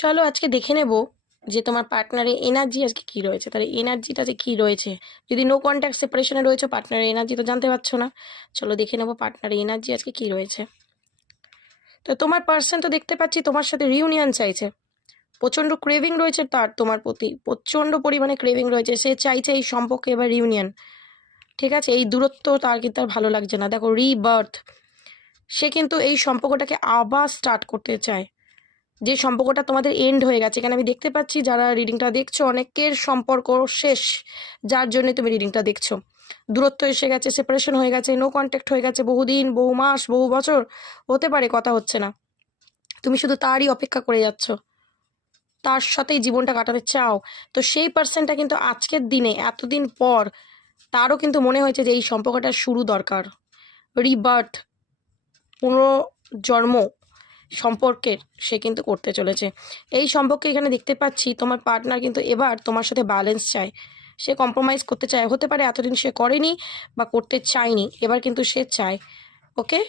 চলো আজকে দেখে নেব যে তোমার পার্টনারের এনার্জি আজকে কি রয়েছে। তাহলে এনার্জিটা যে কি রয়েছে, যদি নো কন্ট্যাক্ট সেপারেশনে রয়েছে পার্টনারের এনার্জি তো জানতে পারছো না। চলো দেখে নেবো পার্টনারের এনার্জি আজকে কি রয়েছে। তো তোমার পার্সন তো দেখতে পাচ্ছি তোমার সাথে রিউনিয়ন চাইছে, প্রচণ্ড ক্রেভিং রয়েছে তার তোমার প্রতি, প্রচণ্ড পরিমাণে ক্রেভিং রয়েছে। সে চাইছে এই সম্পর্কে এবার রিউনিয়ন, ঠিক আছে। এই দূরত্ব তার কিন্তু আর ভালো লাগছে না। দেখো রিবার্থ, সে কিন্তু এই সম্পর্কটাকে আবার স্টার্ট করতে চায়। যে সম্পর্কটা তোমাদের এন্ড হয়ে গেছে, এখানে আমি দেখতে পাচ্ছি যারা রিডিংটা দেখছো অনেকের সম্পর্ক শেষ, যার জন্য তুমি রিডিংটা দেখছো। দূরত্ব এসে গেছে, সেপারেশন হয়ে গেছে, নো কন্ট্যাক্ট হয়ে গেছে, বহুদিন, বহু মাস, বহু বছর হতে পারে কথা হচ্ছে না। তুমি শুধু তারই অপেক্ষা করে যাচ্ছ, তার সাথেই জীবনটা কাটাতে চাও। তো সেই পার্সনটা কিন্তু আজকের দিনে এতদিন পর তারও কিন্তু মনে হয়েছে যে এই সম্পর্কটার শুরু দরকার, রিবার্থ, পুনর্জন্ম সম্পর্কের সে কিন্তু করতে চলেছে। এই সম্পর্কে এখানে দেখতে পাচ্ছি তোমার পার্টনার কিন্তু এবার তোমার সাথে ব্যালেন্স চায়, সে কম্প্রোমাইজ করতে চায়। হতে পারে এতদিন সে করেনি বা করতে চায়নি, এবার কিন্তু সে চায়। ওকে,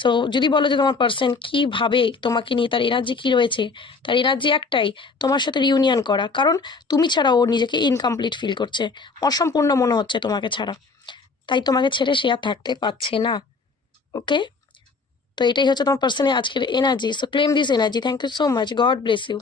সো যদি বলো যে তোমার পার্সন কীভাবে তোমাকে নিয়ে, তার এনার্জি কী রয়েছে, তার এনার্জি একটাই, তোমার সাথে রিউনিয়ন করা। কারণ তুমি ছাড়া ও নিজেকে ইনকমপ্লিট ফিল করছে, অসম্পূর্ণ মনে হচ্ছে তোমাকে ছাড়া, তাই তোমাকে ছেড়ে সে আর থাকতে পারছে না। ওকে, তো এটাই হচ্ছে তোমার পার্সনের আজকের energy. So claim this energy. Thank you so much, God bless you.